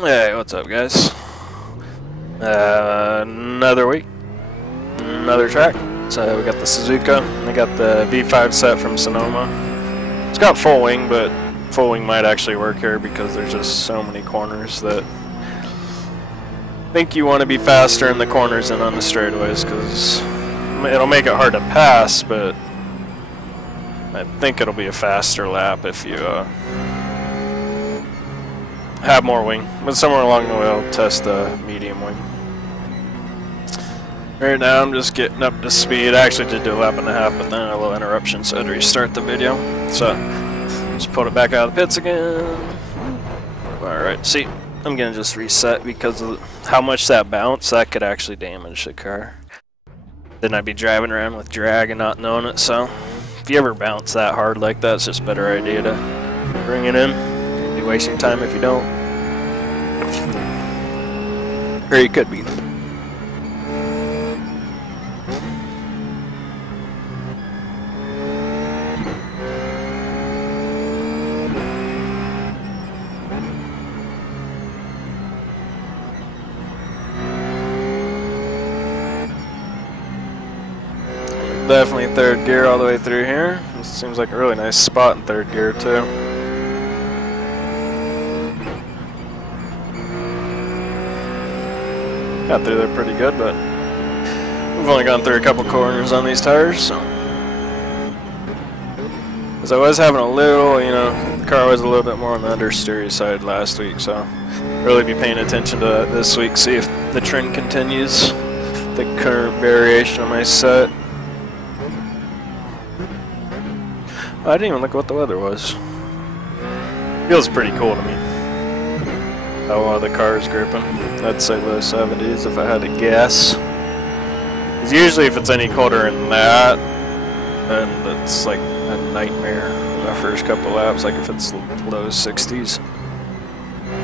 Hey, what's up, guys? Another week, another track. So we got the Suzuka. I got the V5 set from Sonoma. It's got full wing, but full wing might actually work here because there's just so many corners that I think you want to be faster in the corners than on the straightaways because it'll make it hard to pass, but I think it'll be a faster lap if you have more wing. But somewhere along the way I'll test the medium wing. Right now I'm just getting up to speed. I actually did do a lap and a half, but then a little interruption, so I had to restart the video. So just pulled it back out of the pits again. Alright, see, I'm gonna just reset because of how much that bounce, that could actually damage the car. Then I'd be driving around with drag and not knowing it, so if you ever bounce that hard like that, it's just a better idea to bring it in. You'd be wasting time if you don't. Or you could be. Definitely third gear all the way through here. This seems like a really nice spot in third gear too. Got through there pretty good, but we've only gone through a couple corners on these tires, so. Because I was having a little, you know, the car was a little bit more on the understeer side last week, so really be paying attention to that this week, see if the trend continues. The current variation of my set. I didn't even look what the weather was. Feels pretty cool to me. How well the car is gripping. I'd say low 70s if I had to guess. Because usually if it's any colder than that, then it's like a nightmare in the first couple laps, like if it's low 60s.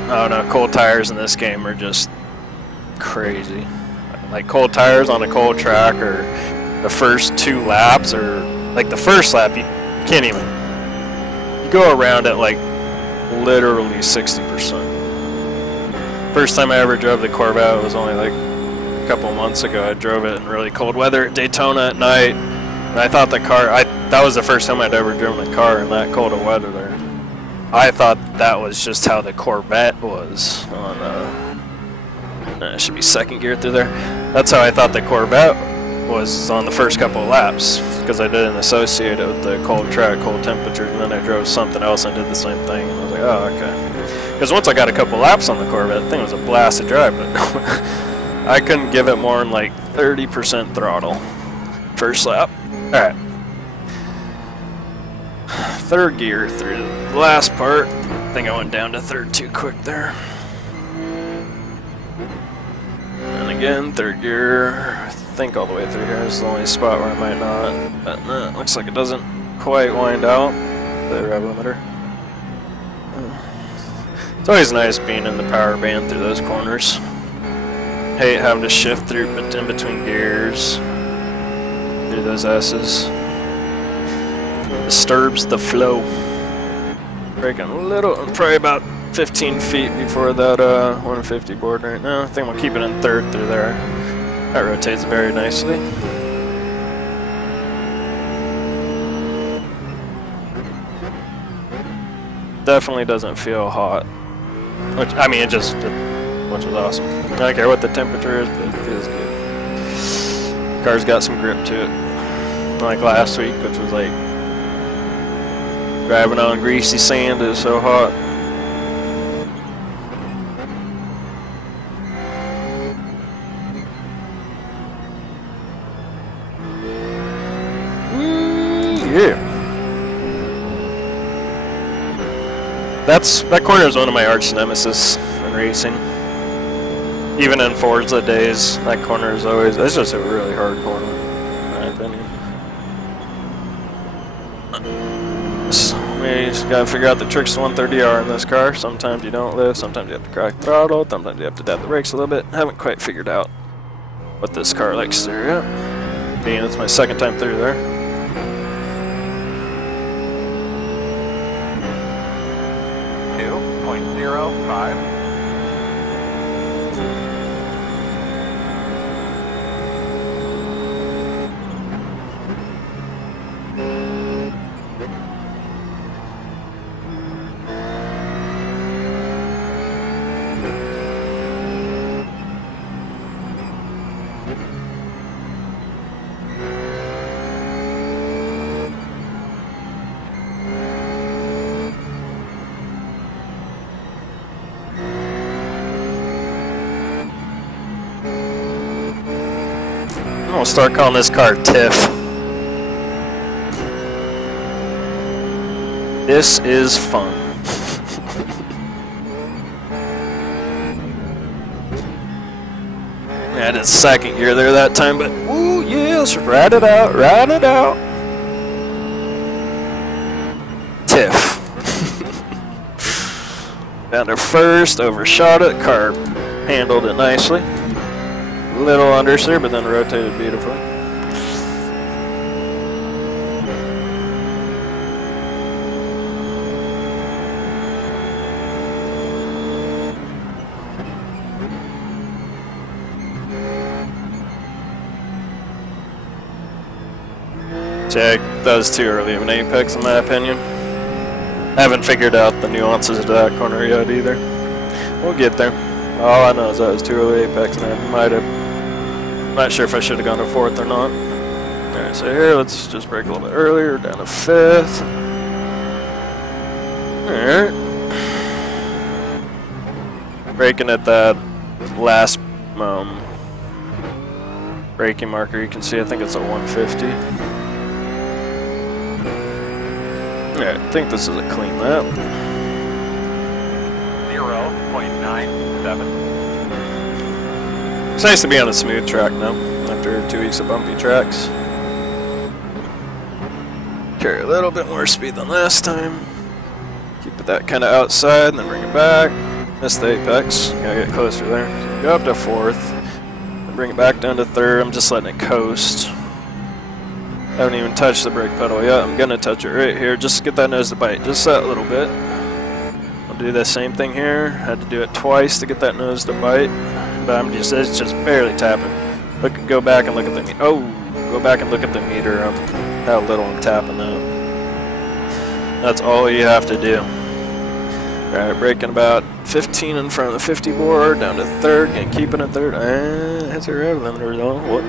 I don't know, cold tires in this game are just crazy. Like cold tires on a cold track, or the first 2 laps, or like the first lap, you can't even. You go around at like literally 60%. First time I ever drove the Corvette was only like a couple months ago. I drove it in really cold weather at Daytona at night, and I thought the car. That was the first time I'd ever driven a car in that cold of weather there. I thought that was just how the Corvette was on. It should be second gear through there. That's how I thought the Corvette was on the first couple of laps, because I didn't associate it with the cold track, cold temperatures, and then I drove something else and did the same thing, and I was like, oh, okay. Because once I got a couple laps on the Corvette, the thing was a blast to drive, but I couldn't give it more than like 30% throttle first lap. Alright. Third gear through the last part. I think I went down to third too quick there. And again, third gear. I think all the way through here is the only spot where I might not. But looks like it doesn't quite wind out the rev limiter. It's always nice being in the power band through those corners. Hate having to shift through in between gears through those S's. Disturbs the flow. Braking a little, probably about 15 feet before that 150 board right now. I think we'll keep it in third through there. That rotates very nicely. Definitely doesn't feel hot. Which, I mean, which is awesome. I don't care what the temperature is, but it feels good. Car's got some grip to it. Like last week, which was like driving on greasy sand. It was so hot. Yeah. That corner is one of my arch nemesis in racing. Even in Forza days, that corner is always, it's just a really hard corner, in my opinion. You just gotta figure out the tricks to 130R in this car. Sometimes you don't lift, sometimes you have to crack throttle, sometimes you have to dab the brakes a little bit. Haven't quite figured out what this car likes to do yet. Being it's my second time through there. 2.05. I'm gonna start calling this car Tiff. This is fun. I had a second gear there that time, but ooh, yes, ride it out, ride it out. Tiff. Down to first, overshot it, car handled it nicely. Little understeer, but then rotated beautifully. Check, that was too early of an apex in my opinion. I haven't figured out the nuances of that corner yet either. We'll get there. All I know is that was too early apex and I might have... Not sure if I should have gone to 4th or not. Alright, so here, let's just break a little bit earlier, down to 5th. Alright. Braking at that last braking marker, you can see I think it's a 150. Alright, I think this is a clean lap. 0.97. It's nice to be on a smooth track now, after 2 weeks of bumpy tracks. Carry a little bit more speed than last time. Keep that kind of outside, and then bring it back. Miss the apex, gotta get closer there. So go up to 4th, and bring it back down to 3rd. I'm just letting it coast. Haven't even touched the brake pedal yet. I'm gonna touch it right here, just to get that nose to bite, just that little bit. I'll do the same thing here. Had to do it twice to get that nose to bite. But it's just barely tapping. Go back and look at the meter. Oh, go back and look at the meter. How little I'm tapping that. That's all you have to do. Alright, braking about 15 in front of the 50 board, down to 3rd, and keeping it 3rd. That's a rev limiter though. What?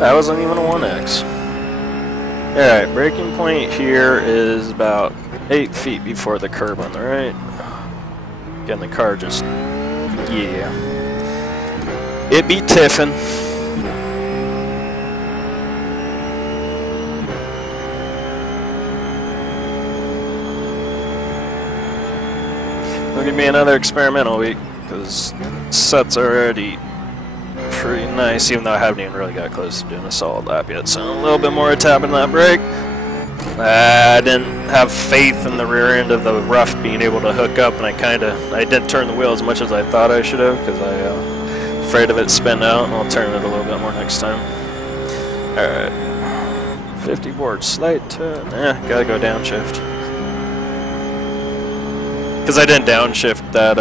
That wasn't even a 1X. Alright, braking point here is about 8 feet before the curb on the right. Again, the car just... Yeah. It be tiffin'. It'll give me another experimental week, because set's already pretty nice, even though I haven't even really got close to doing a solid lap yet. So a little bit more tapping that brake. I didn't have faith in the rear end of the rough being able to hook up, and I didn't turn the wheel as much as I thought I should have, because I afraid of it spinning out, and I'll turn it a little bit more next time. Alright. 50 board, slight turn. Gotta go downshift. Because I didn't downshift, that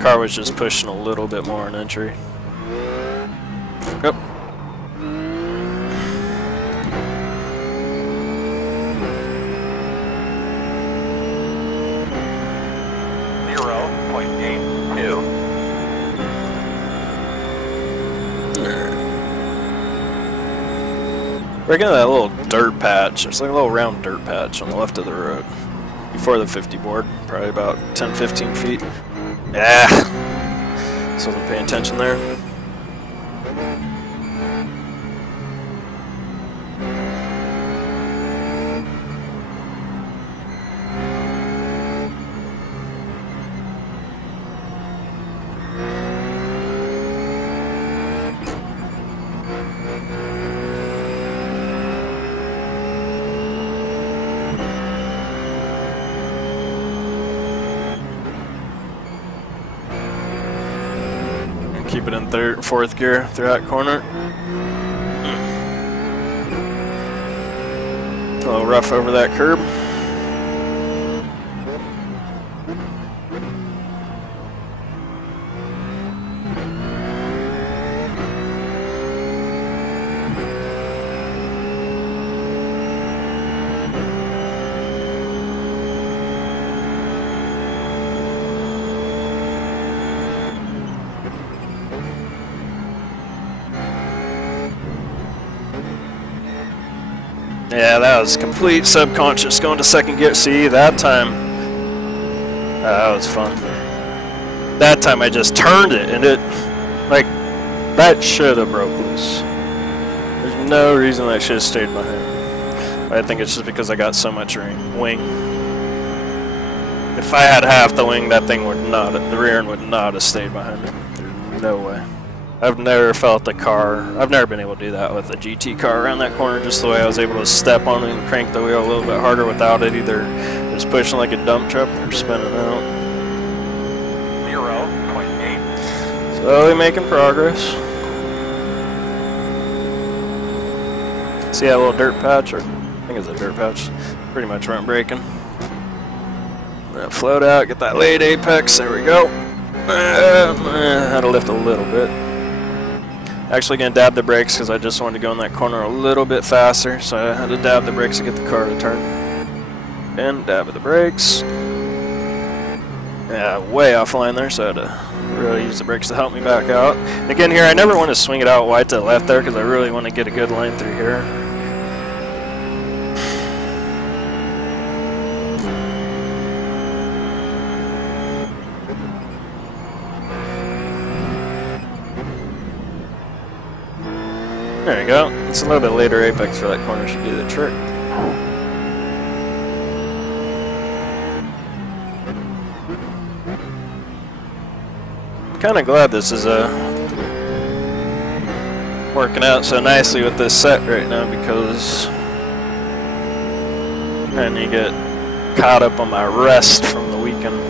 car was just pushing a little bit more in entry. Yep. 0.82. We're getting that little dirt patch. It's like a little round dirt patch on the left of the road. Before the 50 board, probably about 10-15 feet. Yeah. Just wasn't paying attention there. Keep it in 4th gear through that corner. A little rough over that curb. Yeah, that was complete subconscious going to second gear. See, that time, that was fun. That time I just turned it and it, like, that should have broke loose. There's no reason that should have stayed behind. I think it's just because I got so much wing. If I had half the wing, that thing would not, the rear end would not have stayed behind me. There's no way. I've never felt the car, I've never been able to do that with a GT car around that corner, just the way I was able to step on it and crank the wheel a little bit harder without it either just pushing like a dump truck or spinning out. 0.8. Slowly making progress. See that little dirt patch, or I think it's a dirt patch, pretty much where I'm braking. That float out, get that late apex, there we go. Had to lift a little bit. Actually gonna dab the brakes because I just wanted to go in that corner a little bit faster, so I had to dab the brakes to get the car to turn. And dab of the brakes. Yeah, way offline there, so I had to really use the brakes to help me back out. And again here, I never want to swing it out wide to the left there because I really want to get a good line through here. There you go. It's a little bit later apex for that corner, should do the trick. I'm kind of glad this is working out so nicely with this set right now because I need to get caught up on my rest from the weekend.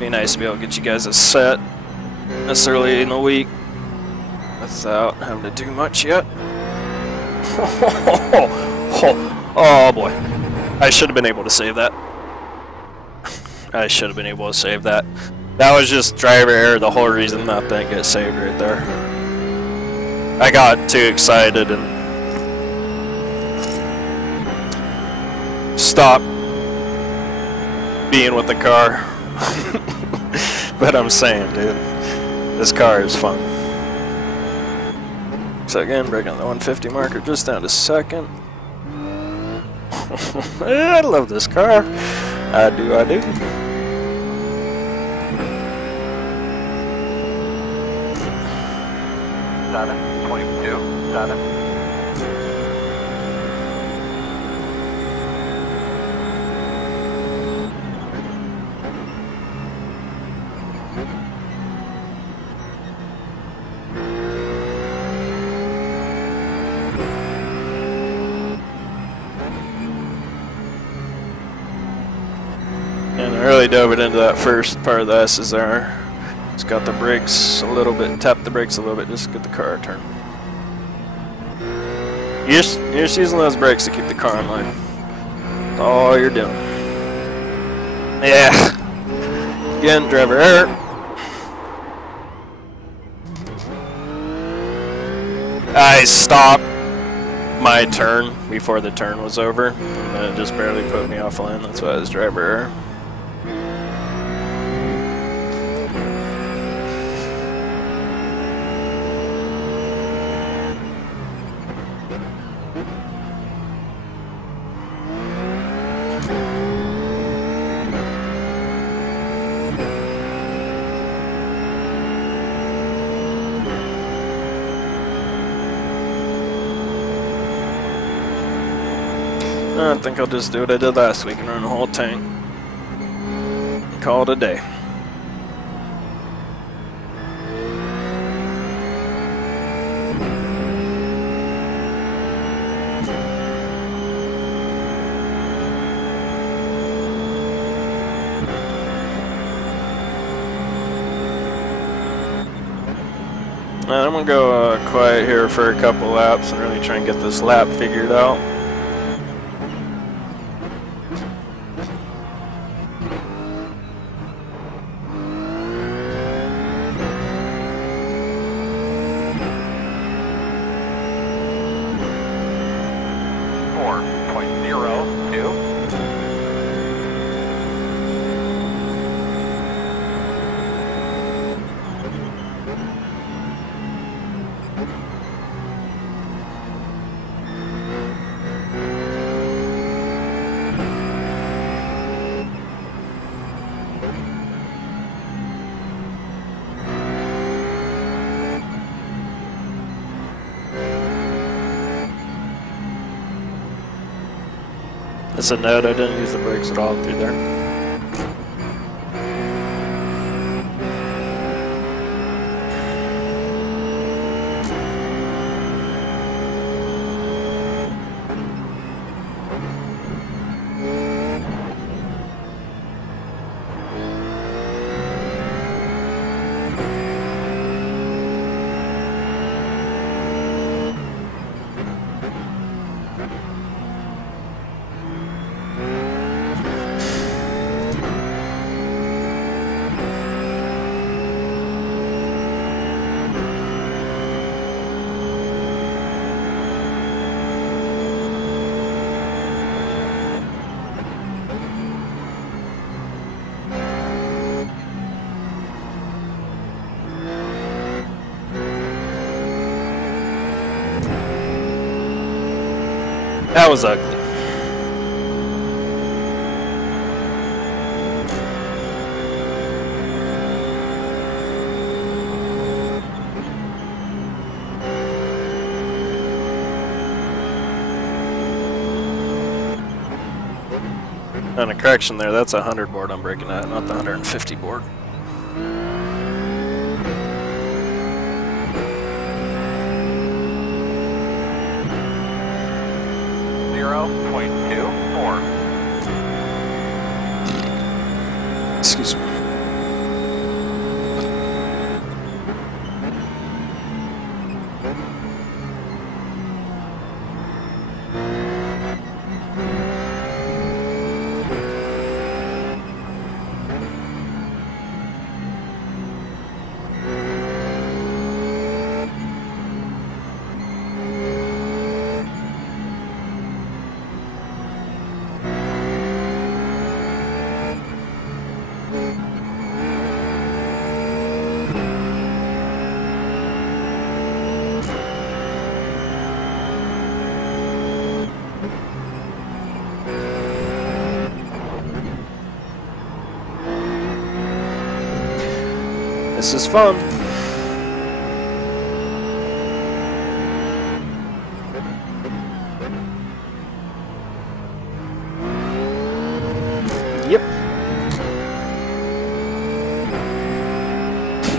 Be nice to be able to get you guys a set this early in the week without having to do much yet. Oh boy, I should have been able to save that. I should have been able to save that. That was just driver error, the whole reason that thing gets saved right there. I got too excited and stopped being with the car. But I'm saying, dude, this car is fun. So again, breaking the 150 marker just down to second. I love this car. I do. 7.2, 7. And I really dove it into that first part of the S's there. Just got the brakes a little bit, tapped the brakes a little bit just to get the car turned. You're just using those brakes to keep the car in line. That's all you're doing. Yeah. Again, driver error. I stopped my turn before the turn was over, and it just barely put me offline. That's why it was driver error. I think I'll just do what I did last week and run the whole tank. Call it a day. I'm gonna go quiet here for a couple laps and really try and get this lap figured out. It's a note, I didn't use the brakes at all through there. That was ugly. And a correction there, that's a 100 board I'm breaking at, not the 150 board. Excuse me. This is fun. Yep.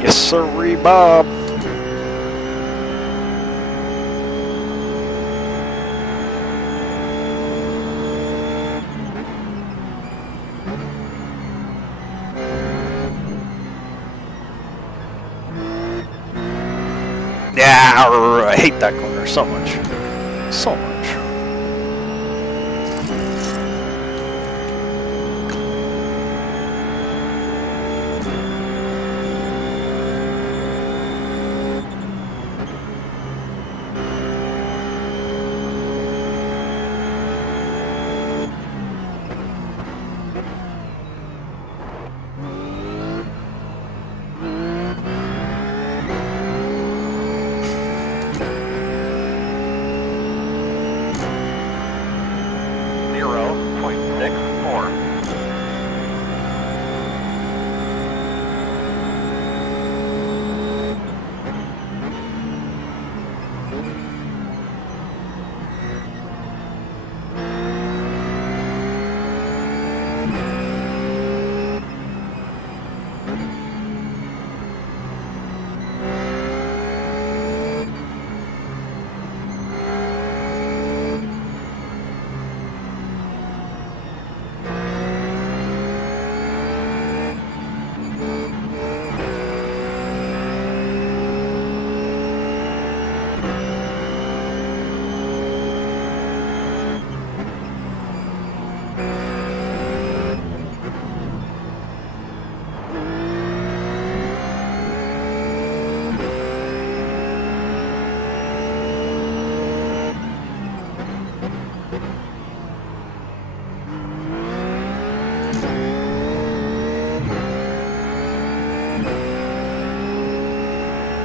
Yes, sirree, Bob. Yeah, I hate that corner so much. So much.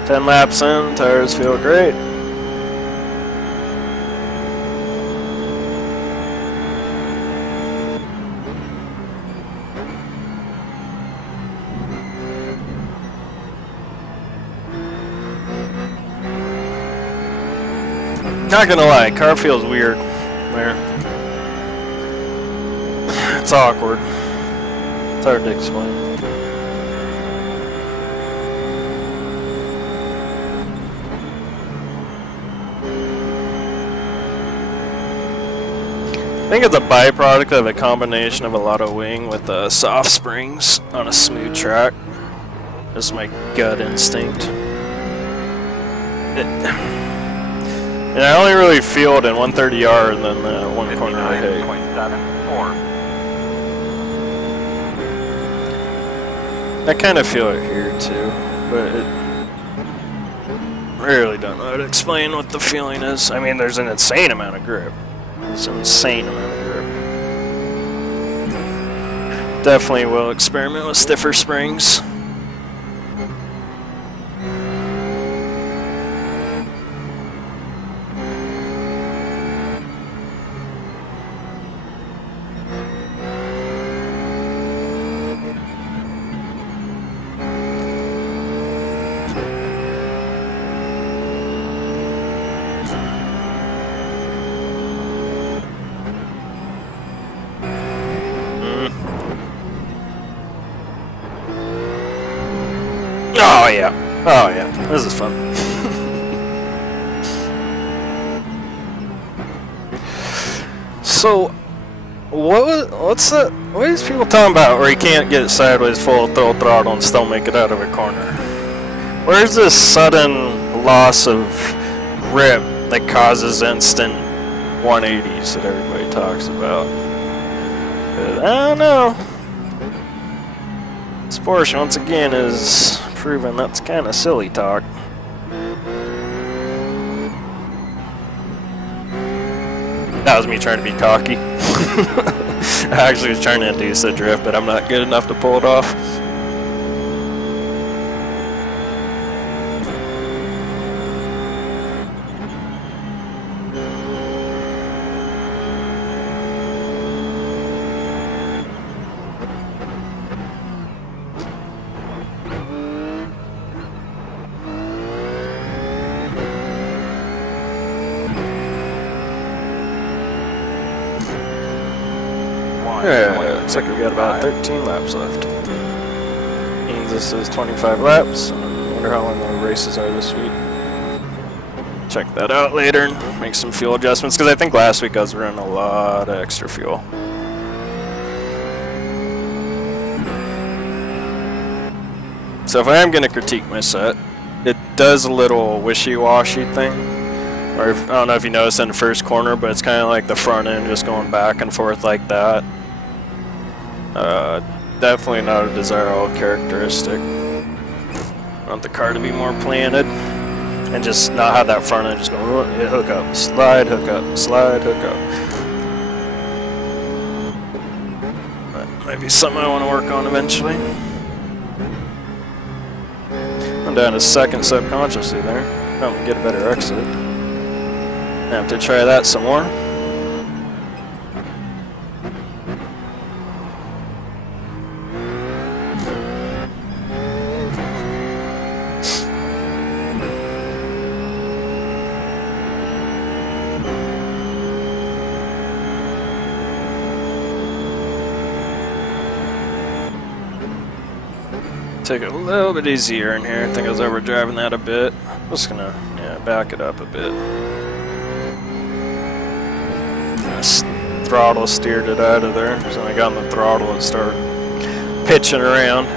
Ten laps in, tires feel great. Not gonna lie, car feels weird there. It's awkward. It's hard to explain. I think it's a byproduct of a combination of a lot of wing with soft springs on a smooth track. That's my gut instinct. And I only really feel it in 130R and then one corner I hate. 59.74. I kind of feel it here too, but it really don't know how to explain what the feeling is. I mean, there's an insane amount of grip. It's an insane amount of grip. Definitely will experiment with stiffer springs. Oh yeah. Oh yeah. This is fun. So, what are these people talking about where you can't get sideways full throttle and still make it out of a corner? Where's this sudden loss of grip that causes instant 180s that everybody talks about? I don't know. This Porsche once again is proving that's kind of silly talk. That was me trying to be cocky. I actually was trying to induce a drift, but I'm not good enough to pull it off. Yeah, looks like we got about 13 laps left. Means this is 25 laps. I wonder how long the races are this week. Check that out later and make some fuel adjustments, because I think last week I was running a lot of extra fuel. So if I am going to critique my set, it does a little wishy-washy thing. Or if, I don't know if you noticed in the first corner, but it's kind of like the front end just going back and forth like that. Definitely not a desirable characteristic. I want the car to be more planted and just not have that front end just go hook up, slide, hook up, slide, hook up. That might be something I want to work on eventually. I'm down to second subconsciously there. I'm gonna get a better exit. I have to try that some more. Take it a little bit easier in here. I think I was overdriving that a bit. I'm just gonna back it up a bit. Throttle steered it out of there. So when I got on the throttle, it started pitching around.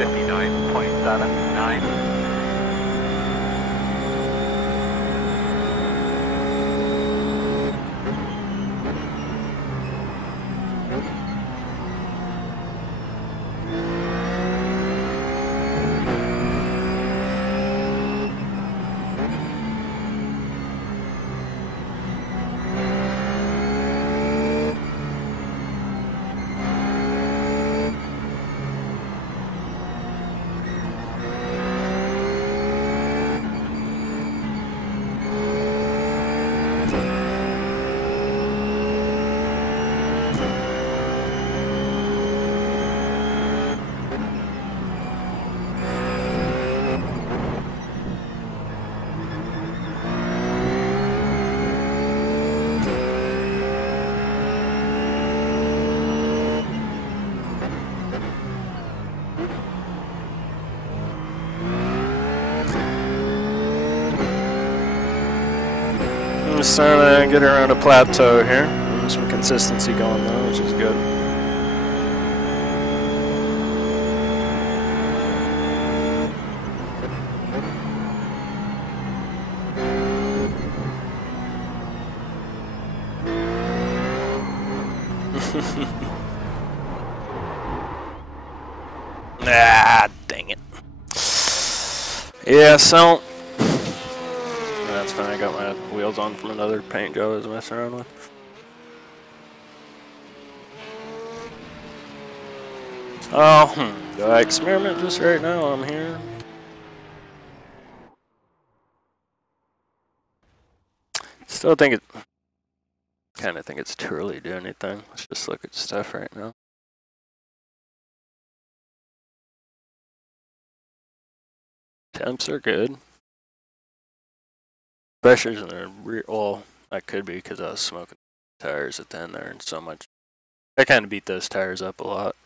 59.79. I'm starting to get around a plateau here. There's some consistency going though, which is good. Ah, dang it. Yeah, so that's fine. I got my wheels on from another paint job I was messing around with. Oh, do I experiment just right now? I'm here. Still think it. Kind of think it's too early to do anything. Let's just look at stuff right now. Temps are good. Pressures in the rear. Well, that could be because I was smoking tires at the end there and so much. I kind of beat those tires up a lot.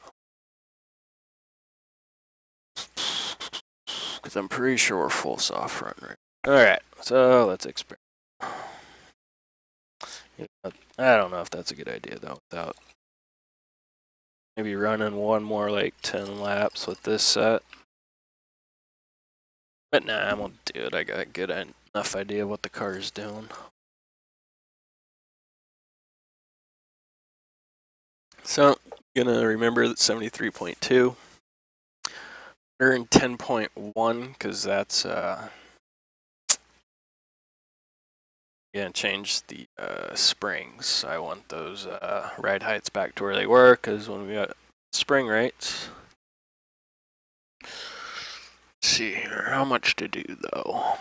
Because I'm pretty sure we're full soft front right. Alright, so let's experiment. I don't know if that's a good idea though, without maybe running one more like 10 laps with this set. But nah, I won't do it. I got a good enough idea what the car is doing. So, gonna remember that 73.2. Earn 10.1 because that's gonna change the springs. I want those ride heights back to where they were because when we got spring rates. Let's see here, how much to do though?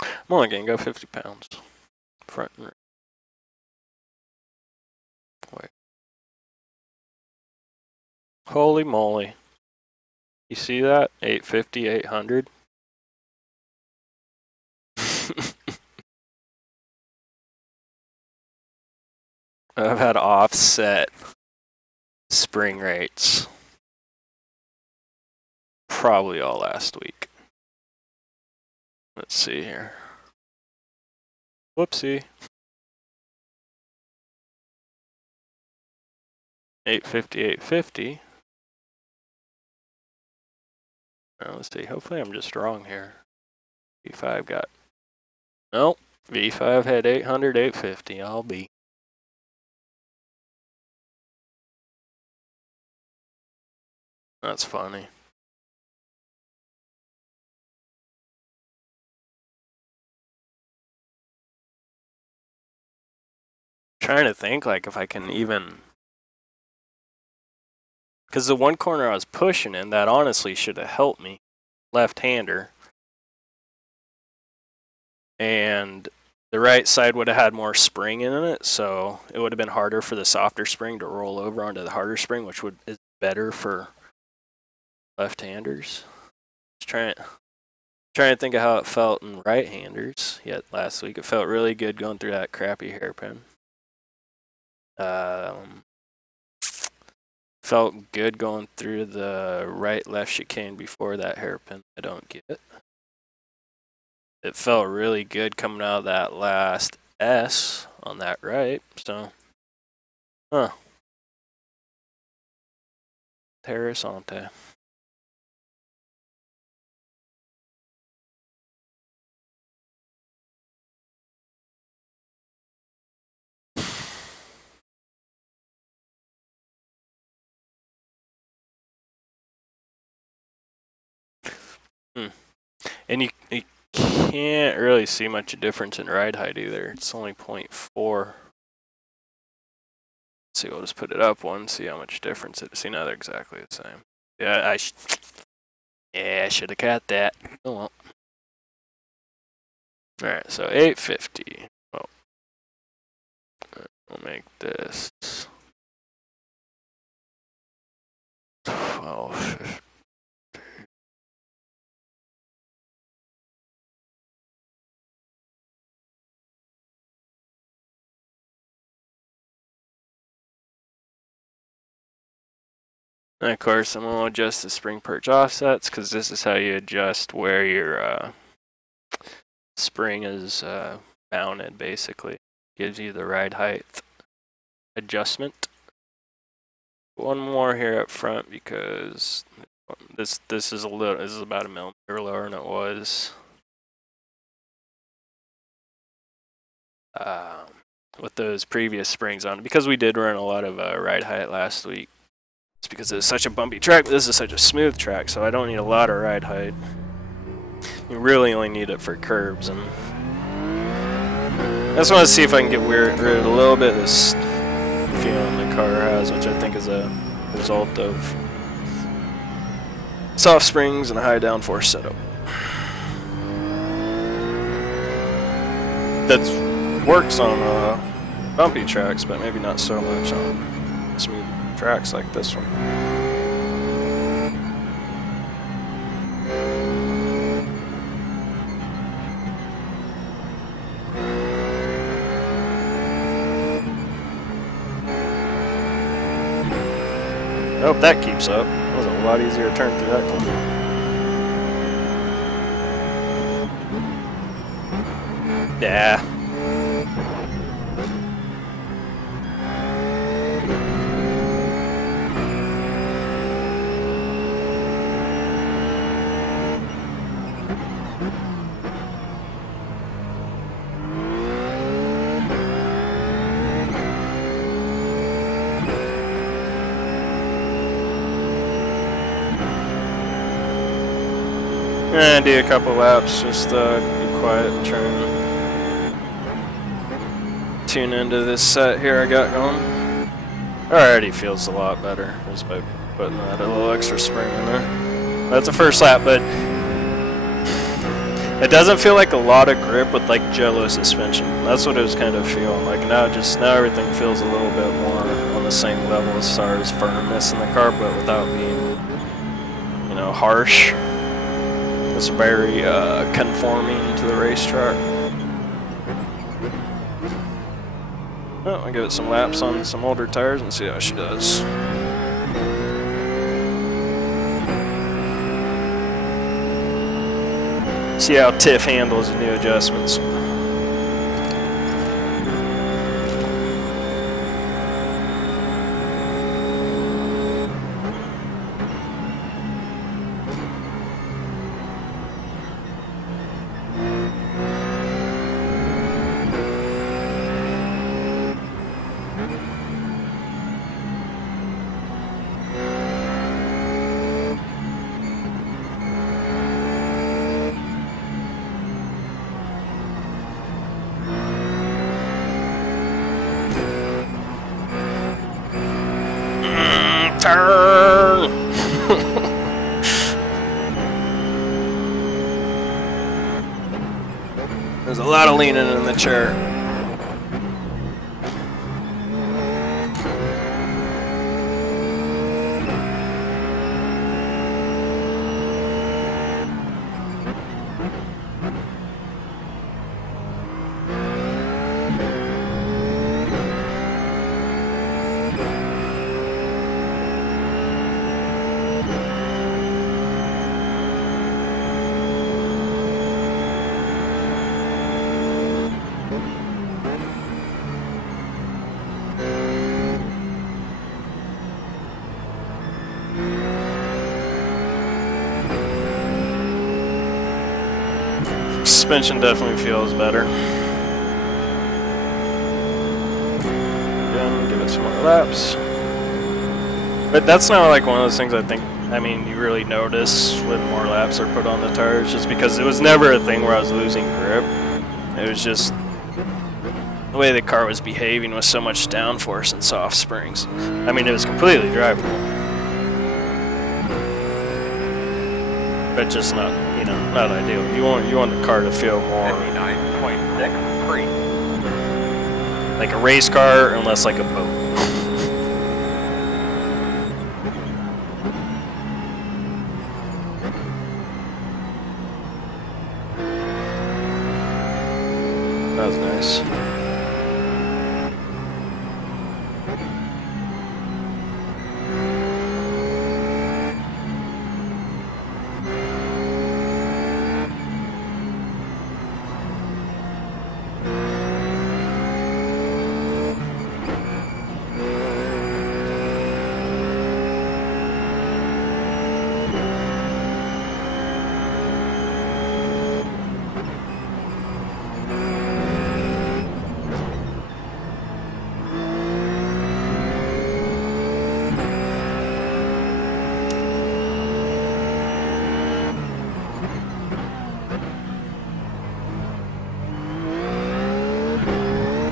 I'm only gonna go 50 pounds front and rear. Wait. Holy moly. You see that? 850, 800. I've had offset spring rates probably all last week. Let's see here. Whoopsie. 850, 850. Now let's see. Hopefully I'm just wrong here. V5 got. Nope. V5 had 800, 850. I'll be. That's funny. Trying to think like if I can even. Because the one corner I was pushing in, that honestly should have helped me. Left-hander. And the right side would have had more spring in it, so it would have been harder for the softer spring to roll over onto the harder spring, which is better for left-handers. Just trying to think of how it felt in right-handers. Yet last week it felt really good going through that crappy hairpin. Felt good going through the right-left chicane before that hairpin. I don't get it. It felt really good coming out of that last S on that right, so, huh. Interessante. And you can't really see much difference in ride height either. It's only 0.4. Let's see, we'll just put it up one, see how much difference it is. See, now they're exactly the same. Yeah, I should have got that. Oh well. Alright, so 850. Well, we'll make this 1250. And of course, I'm going to adjust the spring perch offsets because this is how you adjust where your spring is mounted, basically. Gives you the ride height adjustment. One more here up front because this is about a millimeter lower than it was with those previous springs on. Because we did run a lot of ride height last week. It's because it's such a bumpy track, but this is such a smooth track, so I don't need a lot of ride height. You really only need it for curbs, and I just want to see if I can get rid of a little bit of this feeling the car has, which I think is a result of soft springs and a high downforce setup. That works on bumpy tracks, but maybe not so much on smooth tracks like this one. I hope that keeps up. That was a lot easier to turn through that corner. Yeah. And do a couple laps, just be quiet and try and tune into this set here I got going. Already feels a lot better just by putting that a little extra spring in there. That's the first lap, but it doesn't feel like a lot of grip with like jello suspension. That's what it was kind of feeling like. Now everything feels a little bit more on the same level as far as firmness in the car, but without being, you know, harsh. It's very conforming to the racetrack. Well, I'll give it some laps on some older tires and see how she does. See how Tiff handles the new adjustments. Turn! There's a lot of leaning in the chair. suspension definitely feels better. Again, give it some more laps. But that's not like one of those things I think, I mean, you really notice when more laps are put on the tires, just because it was never a thing where I was losing grip. It was just the way the car was behaving with so much downforce and soft springs. I mean, it was completely drivable. But just not, you know, not ideal. You want the car to feel more 59.63. like a race car, unless like a boat. That was nice.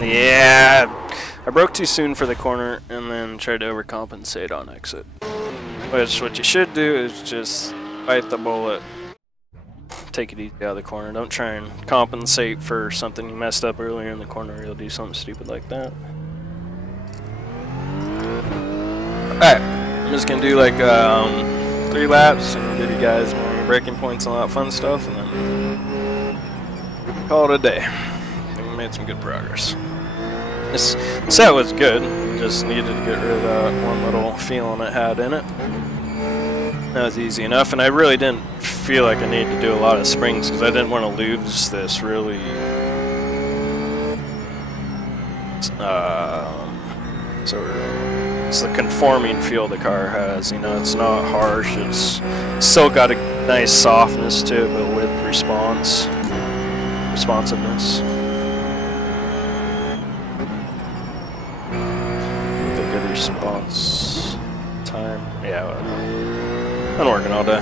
Yeah, I broke too soon for the corner and then tried to overcompensate on exit. Which, what you should do is just bite the bullet, take it easy out of the corner. Don't try and compensate for something you messed up earlier in the corner. You'll do something stupid like that. Alright, I'm just going to do like 3 laps and give you guys more braking points and all that fun stuff, and then call it a day. I think we made some good progress. This set was good, just needed to get rid of that one little feeling it had in it. That was easy enough, and I really didn't feel like I needed to do a lot of springs because I didn't want to lose this really it's the conforming feel the car has. You know, it's not harsh, it's still got a nice softness to it, but with responsiveness. Response time. Yeah, I'm working all day.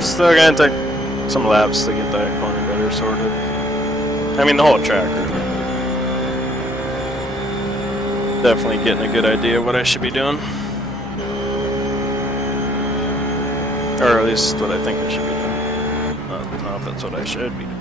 Still gonna take some laps to get that corner better sorted. I mean, the whole track really. Definitely getting a good idea of what I should be doing. Or at least what I think I should be doing. I don't know if that's what I should be doing.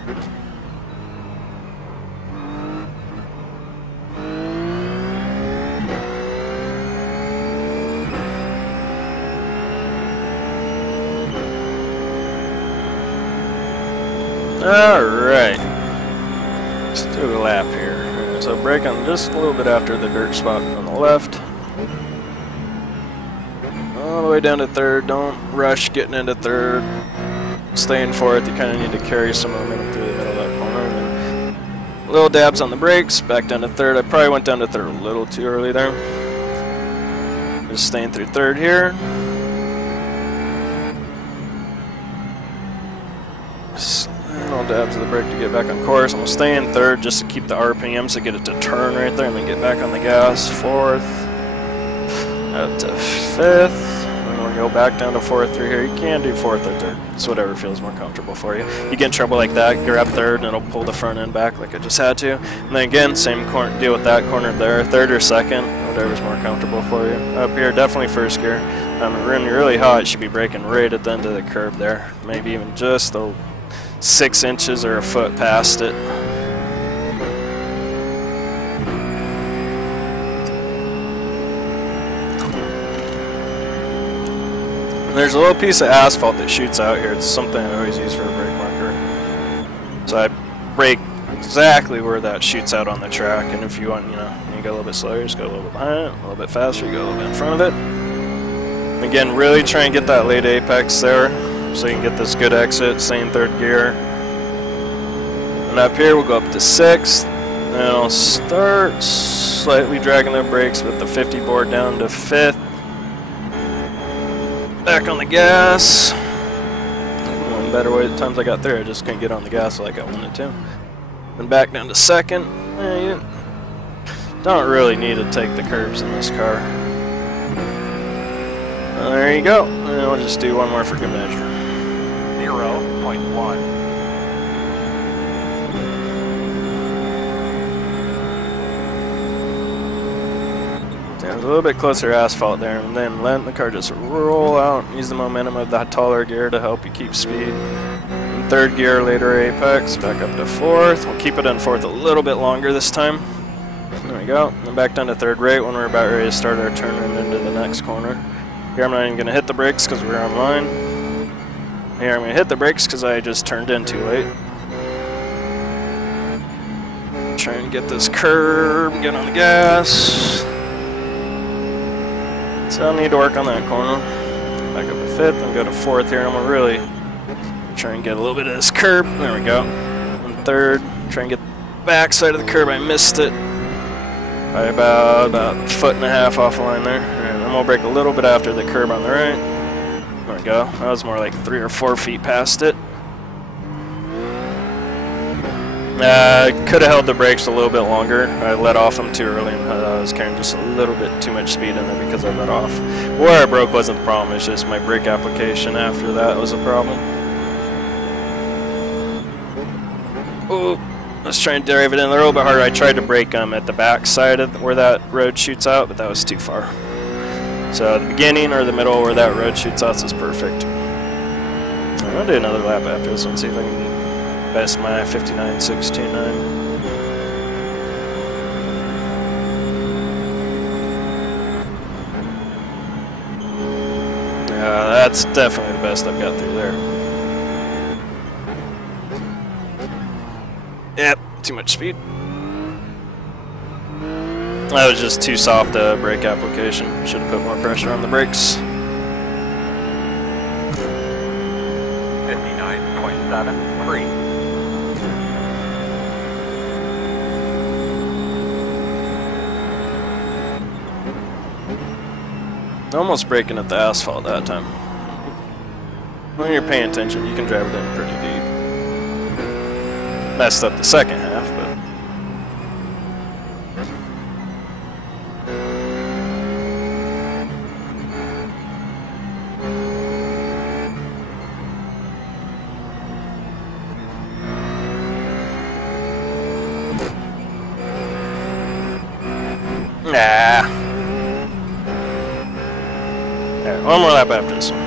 Alright, let's do a lap here. So brake on just a little bit after the dirt spot on the left. All the way down to third. Don't rush getting into third. Stay in fourth. You kind of need to carry some momentum through the middle of that corner. And then little dabs on the brakes, back down to third. I probably went down to third a little too early there. Just staying through third here. Dabs of the brake to get back on course. I'm going to stay in third just to keep the RPMs to get it to turn right there and then get back on the gas. Fourth, up to fifth. And we'll go back down to fourth through here. You can do fourth or third. It's whatever feels more comfortable for you. You get in trouble like that, grab third and it'll pull the front end back like I just had to. And then again, same corner, deal with that corner there. Third or second, whatever's more comfortable for you. Up here, definitely first gear. When you're really hot, you should be braking right at the end of the curb there. Maybe even just a 6 inches or a foot past it. There's a little piece of asphalt that shoots out here. It's something I always use for a brake marker. So I brake exactly where that shoots out on the track, and if you want, you go a little bit slower, just go a little bit behind it, a little bit faster, you go a little bit in front of it. Again, really try and get that late apex there, so you can get this good exit, stay in third gear. And up here, we'll go up to 6th, and I'll start slightly dragging the brakes with the 50 board down to 5th. Back on the gas. One better way, the times I got there, I just couldn't get on the gas like I wanted to. Then back down to 2nd. You don't really need to take the curbs in this car. There you go. And we'll just do one more for good measure. 0.1. There's a little bit closer asphalt there, and then let the car just roll out. Use the momentum of that taller gear to help you keep speed. In third gear, later apex, back up to 4th. We'll keep it on 4th a little bit longer this time. There we go. And then back down to 3rd right when we're about ready to start our turn into the next corner. Here I'm not even going to hit the brakes because we're on line. Here I'm going to hit the brakes because I just turned in too late. Try and get this curb, get on the gas. So I'll need to work on that corner. Back up to 5th and go to 4th here. I'm going to really try and get a little bit of this curb. There we go. And 3rd, try and get the back side of the curb. I missed it by about a 1.5 foot off the line there. And I'm going to brake a little bit after the curb on the right. There we go. That was more like 3 or 4 feet past it. I could have held the brakes a little bit longer. I let off them too early, and I was carrying just a little bit too much speed in there because I let off. Where I broke wasn't the problem, it's just my brake application after that was a problem. Oh, let's try and drive it in a little bit harder. I tried to brake at the back side of where that road shoots out, but that was too far. So the beginning or the middle where that road shoots out is perfect. I'll do another lap after this one, see if I can best my 59.629. That's definitely the best I've got through there. Yep, too much speed. That was just too soft a brake application. Should have put more pressure on the brakes. 59.73. Almost braking at the asphalt that time. When you're paying attention, you can drive it in pretty deep. Messed up the second half, but nah. Alright, one more lap after this one.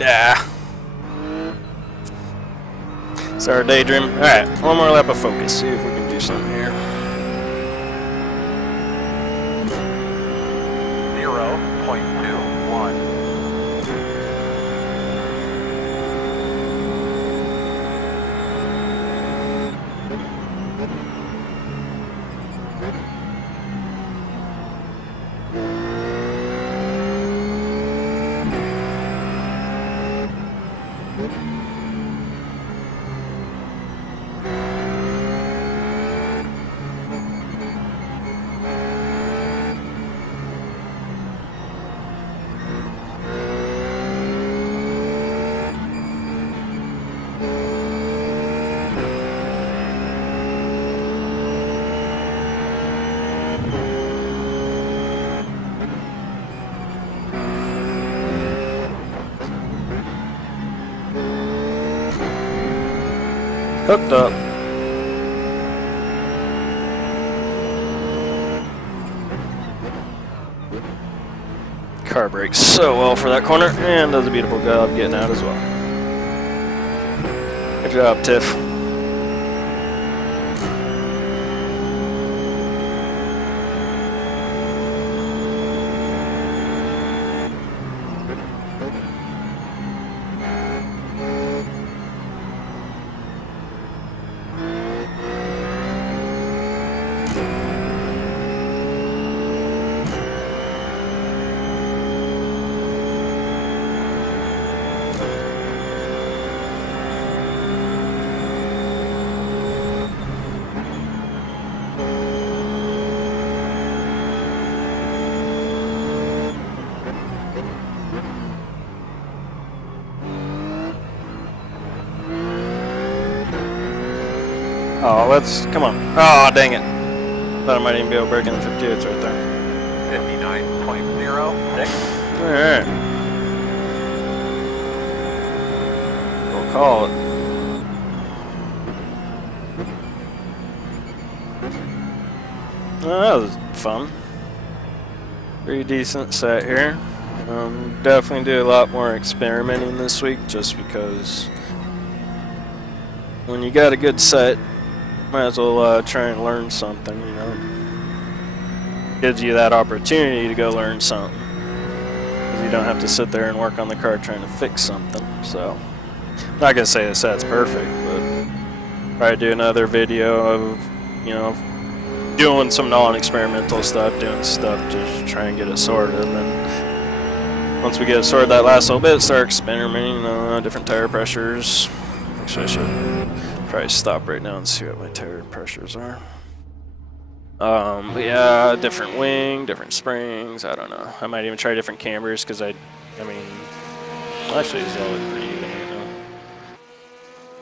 Yeah. It's our daydream. Alright, one more lap of focus. See if we can do something here. 0.21. Hooked up. Car brakes so well for that corner and does a beautiful job getting out as well. Good job, Tiff. Oh, let's, come on. Oh, dang it. Thought I might even be able to break in the 52. It's right there. 59.06. Alright. We'll call it. Well, that was fun. Pretty decent set here. Definitely do a lot more experimenting this week just because when you got a good set, might as well try and learn something, you know. Gives you that opportunity to go learn something. Because you don't have to sit there and work on the car trying to fix something. So, I'm not going to say the set's perfect, but probably do another video of, you know, doing some non-experimental stuff, doing stuff to try and get it sorted. And then once we get it sorted that last little bit, start experimenting on different tire pressures. Actually, I should probably stop right now and see what my tire pressures are. But yeah, different wing, different springs, I don't know. I might even try different cambers because I mean, actually these all look pretty even right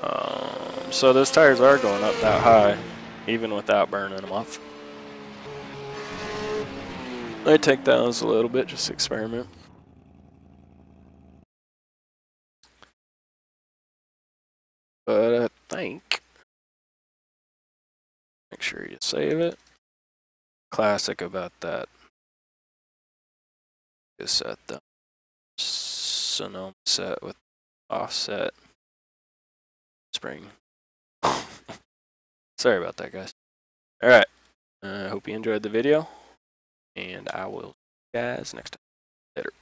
now. So those tires are going up that high, even without burning them off. I take those a little bit, just experiment. But I think, make sure you save it. Classic about that is set the Sonoma set with offset spring. Sorry about that, guys. Alright, I hope you enjoyed the video, and I will see you guys next time. Later.